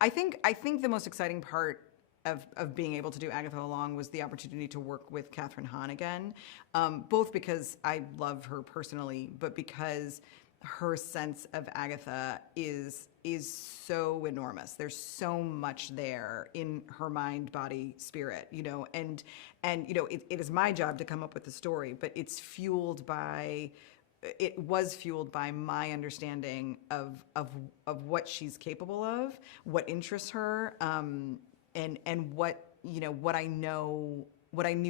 I think the most exciting part of being able to do Agatha along was the opportunity to work with Kathryn Hahn again, both because I love her personally, but because her sense of Agatha is so enormous. There's so much there in her mind, body, spirit, and it is my job to come up with the story, but it was fueled by my understanding of what she's capable of, what interests her, and what I knew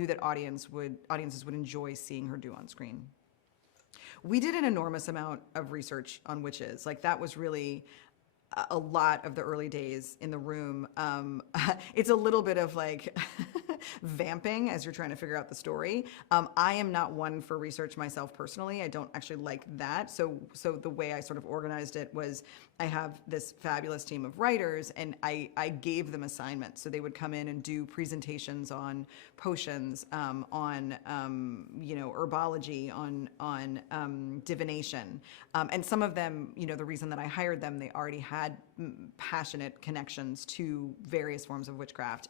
that audiences would enjoy seeing her do on screen. We did an enormous amount of research on witches. Like that was really a lot of the early days in the room. It's a little bit of like vamping as you're trying to figure out the story. I am not one for research myself personally. I don't actually like that. So the way I sort of organized it was I have this fabulous team of writers, and I gave them assignments. So they would come in and do presentations on potions, on herbology, on divination, and some of them, the reason that I hired them, they already had passionate connections to various forms of witchcraft.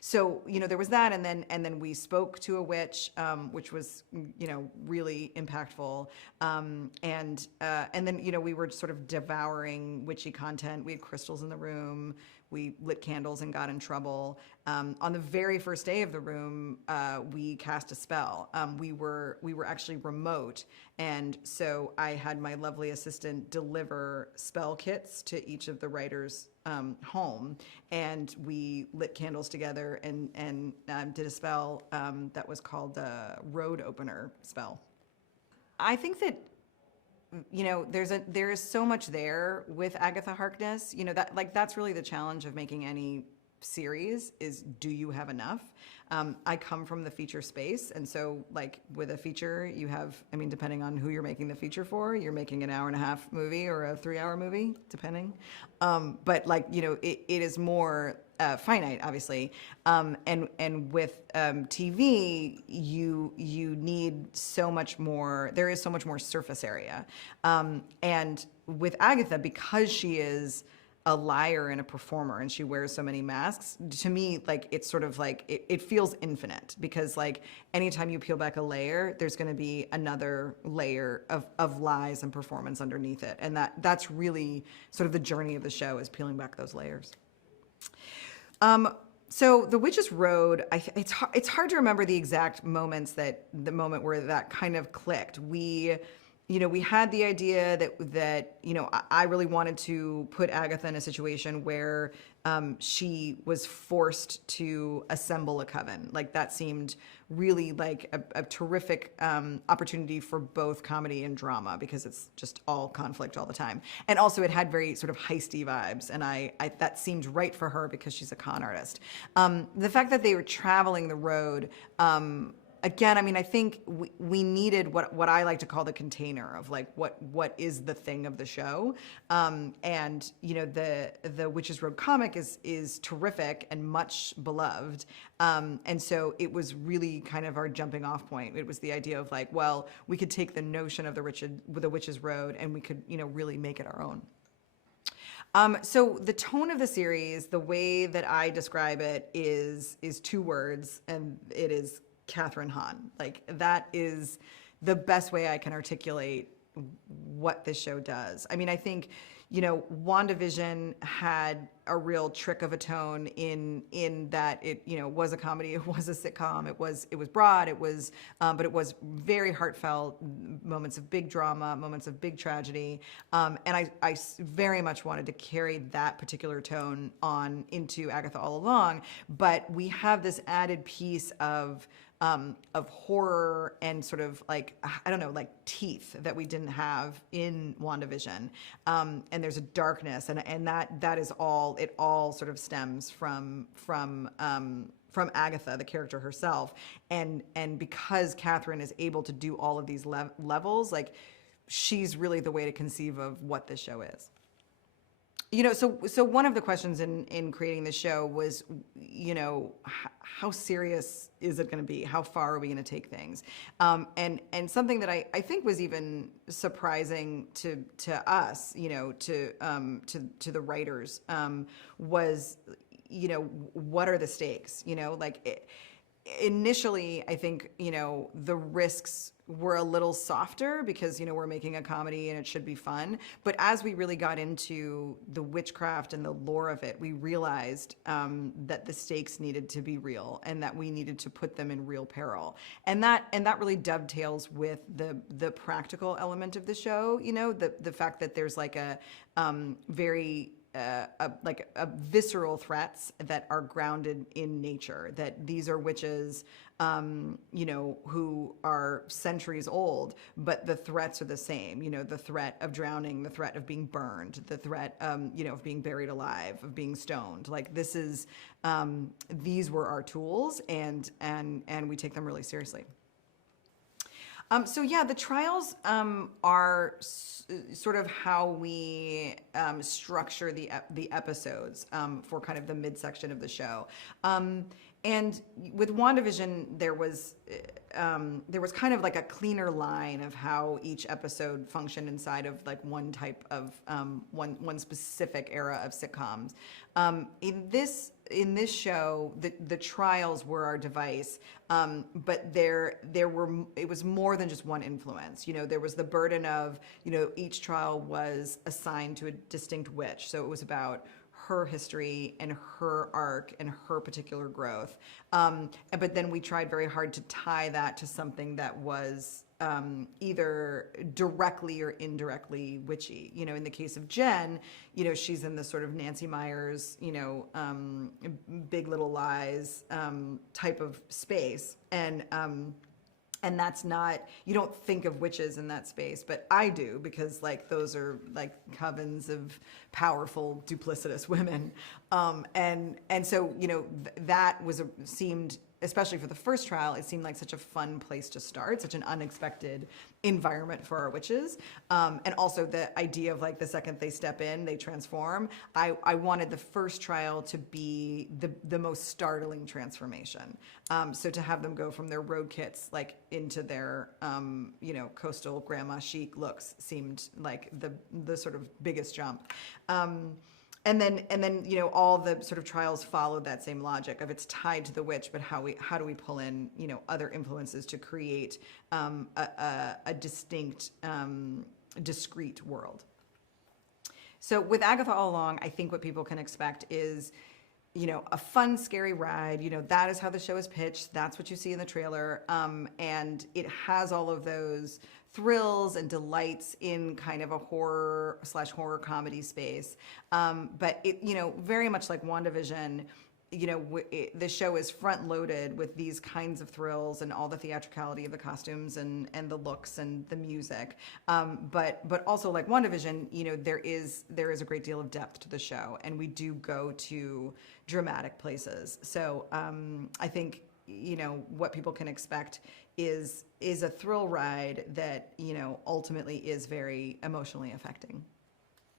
So there was that, and then we spoke to a witch, which was really impactful, and then we were sort of devouring witchy content. We had crystals in the room. We lit candles and got in trouble. On the very first day of the room, we cast a spell. We were actually remote, and so I had my lovely assistant deliver spell kits to each of the writers' home, and we lit candles together and did a spell that was called the Road Opener spell. I think that there is so much there with Agatha Harkness. That's really the challenge of making any series is, do you have enough? I come from the feature space, and so like with a feature, you have, depending on who you're making the feature for, you're making an 1.5-hour movie or a 3-hour movie, depending. But it is more finite, obviously. And with TV, you need so much more. There is so much more surface area. And with Agatha, because she is a liar and a performer, and she wears so many masks, to me, like, it's sort of like it feels infinite, because like anytime you peel back a layer, there's going to be another layer of lies and performance underneath it, and that's really sort of the journey of the show, is peeling back those layers. So The Witch's Road, it's hard to remember the exact moments, the moment where that kind of clicked. We had the idea that I really wanted to put Agatha in a situation where she was forced to assemble a coven. Like, that seemed really like a terrific opportunity for both comedy and drama, because it's just all conflict all the time. And also it had very sort of heisty vibes, and I that seemed right for her because she's a con artist. The fact that they were traveling the road, again, I think we needed what I like to call the container of like what is the thing of the show, and the Witch's Road comic is terrific and much beloved, and so it was really kind of our jumping off point. It was the idea of like, well, we could take the notion of the Witch's Road and we could really make it our own. So the tone of the series, the way that I describe it is 2 words, and it is Kathryn Hahn. Like, that is the best way I can articulate what this show does. I think, WandaVision had a real trick of a tone in that it, was a comedy, it was a sitcom, it was broad, but it was very heartfelt, moments of big drama, moments of big tragedy, and I very much wanted to carry that particular tone on into Agatha All Along, but we have this added piece of horror and sort of like, I don't know, like teeth that we didn't have in WandaVision. And there's a darkness, and that is all, it all sort of stems from Agatha, the character herself. And because Kathryn is able to do all of these levels, like, she's really the way to conceive of what this show is. So one of the questions in creating the show was, how serious is it going to be? How far are we going to take things? And something that I think was even surprising to us, to the writers, was, what are the stakes? Initially, I think, the risks were a little softer because, we're making a comedy and it should be fun. But as we really got into the witchcraft and the lore of it, we realized that the stakes needed to be real and that we needed to put them in real peril. And that really dovetails with the practical element of the show, the fact that there's like a very visceral threats that are grounded in nature, that these are witches, who are centuries old, but the threats are the same, the threat of drowning, the threat of being burned, the threat, of being buried alive, of being stoned. Like this is, these were our tools, and we take them really seriously. So yeah, the trials are sort of how we structure the episodes for kind of the midsection of the show. And with WandaVision, there was kind of like a cleaner line of how each episode functioned inside of like one type of one specific era of sitcoms. In this show, the trials were our device, but it was more than just one influence. There was the burden of, each trial was assigned to a distinct witch, so it was about her history and her arc and her particular growth. But then we tried very hard to tie that to something that was either directly or indirectly witchy. In the case of Jen, she's in this sort of Nancy Meyers, Big Little Lies type of space. And that's not, you don't think of witches in that space, but I do, because like those are like covens of powerful, duplicitous women. And so, that seemed, especially for the first trial, it seemed like such a fun place to start, such an unexpected environment for our witches. And also the idea of like the second they step in, they transform. I wanted the first trial to be the most startling transformation. So to have them go from their road kits like into their coastal grandma chic looks seemed like the sort of biggest jump. And then all the sort of trials followed that same logic of it's tied to the witch, but how do we pull in other influences to create a distinct, discrete world. So with Agatha All Along, I think what people can expect is a fun, scary ride. That is how the show is pitched. That's what you see in the trailer. And it has all of those thrills and delights in kind of a horror comedy space. But it, very much like WandaVision, the show is front loaded with these kinds of thrills and all the theatricality of the costumes and the looks and the music. But also like WandaVision, there is a great deal of depth to the show, and we do go to dramatic places. So I think, what people can expect is a thrill ride that, ultimately is very emotionally affecting.